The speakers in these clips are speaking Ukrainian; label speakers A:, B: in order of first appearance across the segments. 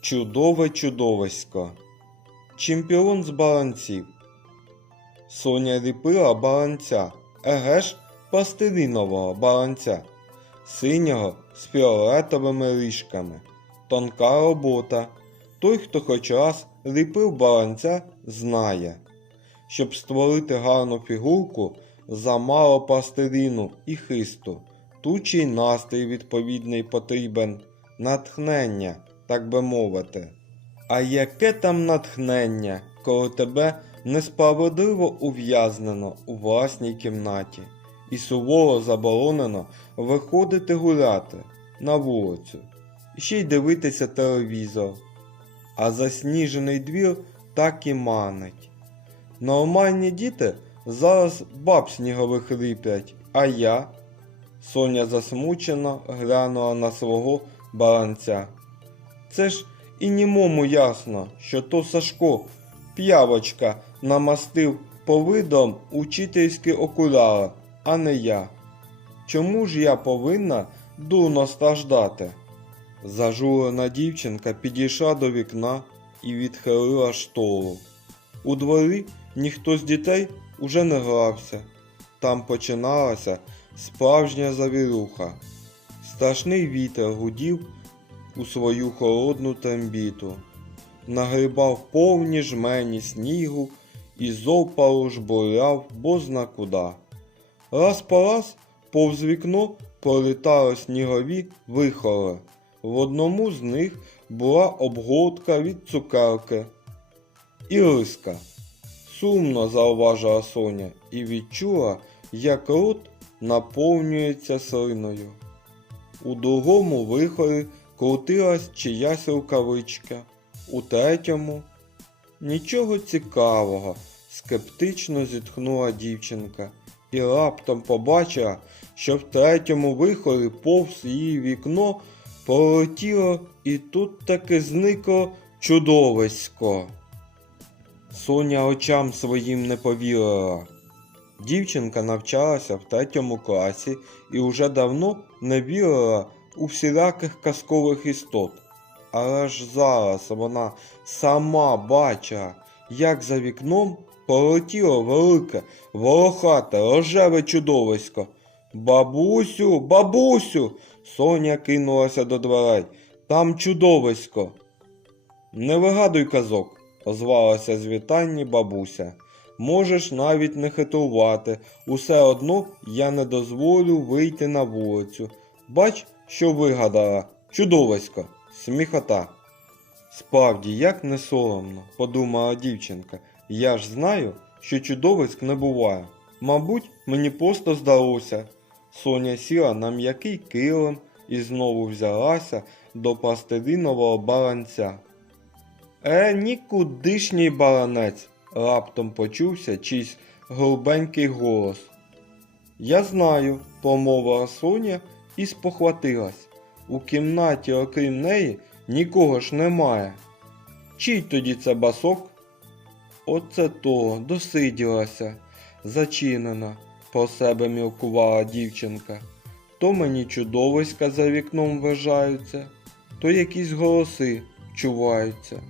A: Чудове чудовисько. Чемпіон з баланців. Соня ліпила баланця, еге ж, пластилінового баланця, синього з фіолетовими ріжками. Тонка робота. Той, хто хоч раз ліпив баланця, знає. Щоб створити гарну фігурку, замало пластиліну і хисту. Тут ще й настрій відповідний потрібен, натхнення, так би мовити. А яке там натхнення, коли тебе несправедливо ув'язнено у власній кімнаті і суворо заборонено виходити гуляти на вулицю, ще й дивитися телевізор. А засніжений двір так і манить. Нормальні діти зараз баб снігових ліплять, а я. Соня засмучено глянула на свого баланця. Це ж і німому ясно, що то Сашко, п'явочка, намастив повидом учительські окуляри, а не я. Чому ж я повинна дурно страждати? Зажурена дівчинка підійшла до вікна і відхилила штору. У дворі ніхто з дітей уже не грався. Там починалася справжня завіруха. Страшний вітер гудів у свою холодну трембіту, нагрібав повні жмені снігу і зовпалу жбуряв бозна куда. Раз по раз повз вікно пролітали снігові вихори. В одному з них була обгортка від цукерки. І риска. Сумно зауважила Соня і відчула, як рот наповнюється слиною. У другому вихорі крутилась чиясь рукавичка, у третьому нічого цікавого, скептично зітхнула дівчинка і раптом побачила, що в третьому вихорі повз її вікно полетіло і тут таки зникло чудовисько. Соня очам своїм не повірила. Дівчинка навчалася в третьому класі і уже давно не вірила у всіляких казкових істот. Але ж зараз вона сама бачила, як за вікном полетіло велике, волохате, рожеве чудовисько. Бабусю, бабусю. Соня кинулася до дверей. Там чудовисько. Не вигадуй казок, озвалася з вітальні бабуся. Можеш навіть не хитрувати, усе одно я не дозволю вийти на вулицю. Бач, що вигадала, чудовисько, сміхота. Справді, як не соромно, подумала дівчинка. Я ж знаю, що чудовиськ не буває. Мабуть, мені просто здалося. Соня сіла на м'який килим і знову взялася до пластилінового баланця. Е, нікудишній баланець, раптом почувся чийсь грубенький голос. Я знаю, помовила Соня і спохватилась. У кімнаті, окрім неї, нікого ж немає. Чий тоді це басок? Оце то, досиділася, зачинена, про себе мілкувала дівчинка. То мені чудовиська за вікном вважаються, то якісь голоси чуваються.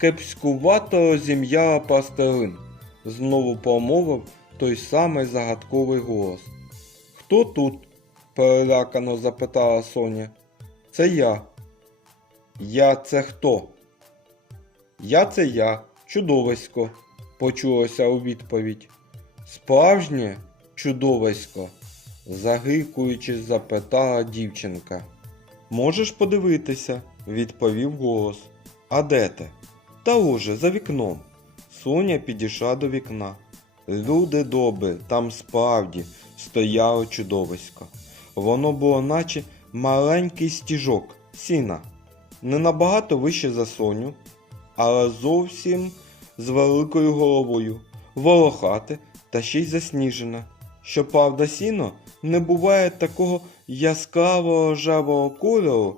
A: Кепськувато розім'яла пластилин, знову помовив той самий загадковий голос. Хто тут? Перелякано запитала Соня. Це я. Я це хто? Я це я, чудовисько, почулося у відповідь. Справжнє чудовисько, загикуючи, запитала дівчинка. Можеш подивитися, відповів голос. А де ти? Та уже за вікном. Соня підійшла до вікна. Люди добрі, там справді стояло чудовисько. Воно було наче маленький стіжок сіна, не набагато вище за Соню, але зовсім з великою головою, волохате та ще й засніжене. Щоправда, сіно не буває такого яскравого рожевого кольору,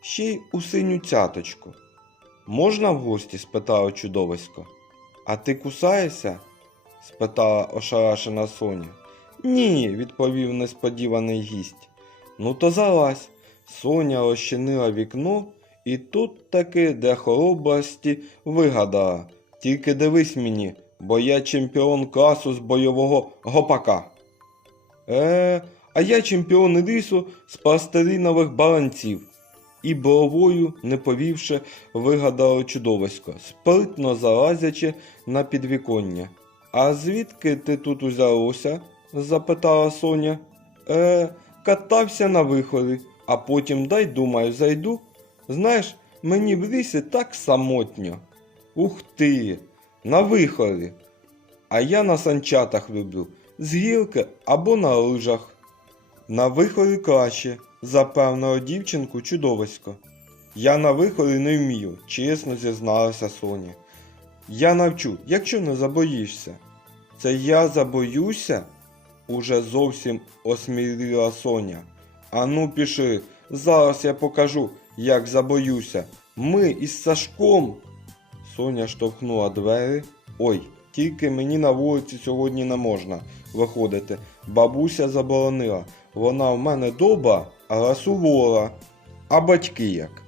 A: ще й у синю цяточку. Можна в гості? спитало чудовисько. А ти кусаєшся? спитала ошарашена Соня. Ні, відповів несподіваний гість. Ну то залазь, Соня розчинила вікно і тут таки для хоробрості вигадала. Тільки дивись мені, бо я чемпіон класу з бойового гопака. Е, а я чемпіон лісу з пластилінових баланців. І бровою, не повівши, вигадало чудовисько, спритно залазячи на підвіконня. А звідки ти тут узялося? Запитала Соня. Е, катався на виході, а потім дай думаю, зайду. Знаєш, мені в лісі так самотньо. Ух ти, на виході. А я на санчатах люблю, з гілки або на лижах. На виході краще, запевнила дівчинку чудовисько. Я на виході не вмію, чесно зізналася Соня. Я навчу, якщо не забоїшся. Це я забоюся? Уже зовсім осміліла Соня. Ану пішли, зараз я покажу, як забоюся. Ми із Сашком. Соня штовхнула двері. Ой, тільки мені на вулиці сьогодні не можна виходити. Бабуся заборонила. Вона в мене добра, але сувора. А батьки як?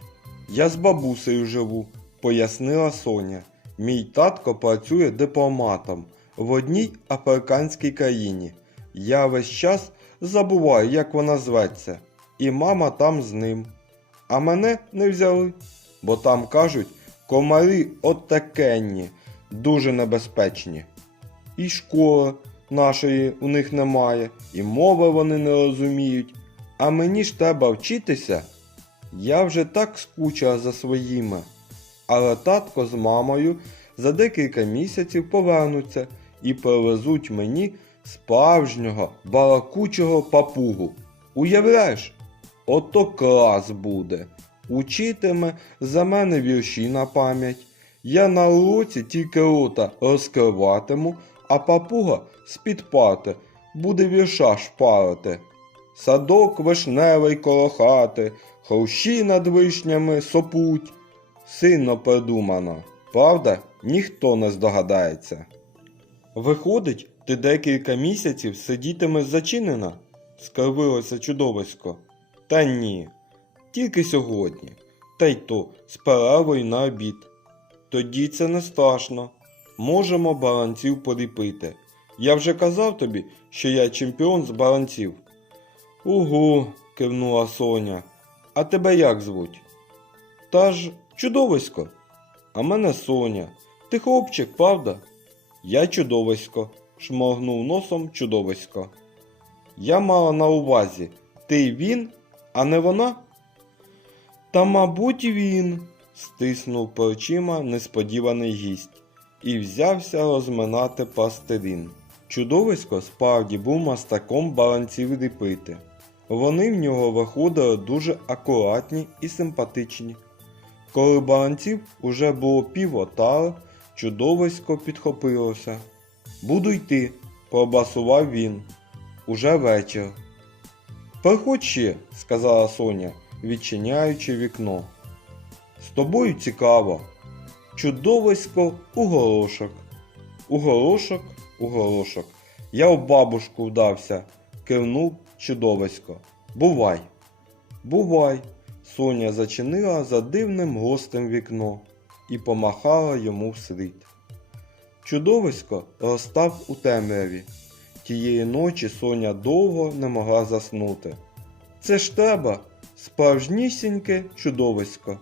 A: Я з бабусею живу, пояснила Соня. Мій татко працює дипломатом в одній африканській країні. Я весь час забуваю, як вона зветься, і мама там з ним. А мене не взяли, бо там кажуть, комарі отакенні, дуже небезпечні. І школи нашої у них немає, і мови вони не розуміють. А мені ж треба вчитися. Я вже так скучила за своїми. Але татко з мамою за декілька місяців повернуться і привезуть мені справжнього балакучого папугу. Уявляєш? Ото клас буде. Учитиме за мене вірші на пам'ять. Я на уроці тільки рота розкриватиму, а папуга з-під парти буде вірша шпарити. Садок вишневий коло хати, хрущі над вишнями сопуть. Сильно придумано, правда, ніхто не здогадається. Виходить, ти декілька місяців сидітимеш зачинена? скривилося чудовисько. Та ні, тільки сьогодні, та й то з перервою на обід. Тоді це не страшно. Можемо баранців поліпити. Я вже казав тобі, що я чемпіон з баранців. Угу, кивнула Соня. А тебе як звуть? Та ж чудовисько. А мене Соня. Ти хлопчик, правда? Я чудовисько, шморгнув носом чудовисько. Я мала на увазі, ти він, а не вона? Та, мабуть, він, стиснув плечима несподіваний гість і взявся розминати пластилін. Чудовисько справді був мастаком баланців ліпити. Вони в нього виходили дуже акуратні і симпатичні. Коли баланців уже було пів отари, чудовисько підхопилося. Буду йти, пробасував він. Уже вечір. Приходь ще, сказала Соня, відчиняючи вікно. З тобою цікаво. Чудовисько у горошок. У горошок, у горошок. Я в бабушку вдався, кивнув чудовисько. Бувай. Бувай. Соня зачинила за дивним гостем вікно і помахала йому вслід. Чудовисько розстав у темряві. Тієї ночі Соня довго не могла заснути. Це ж треба, справжнісіньке чудовисько.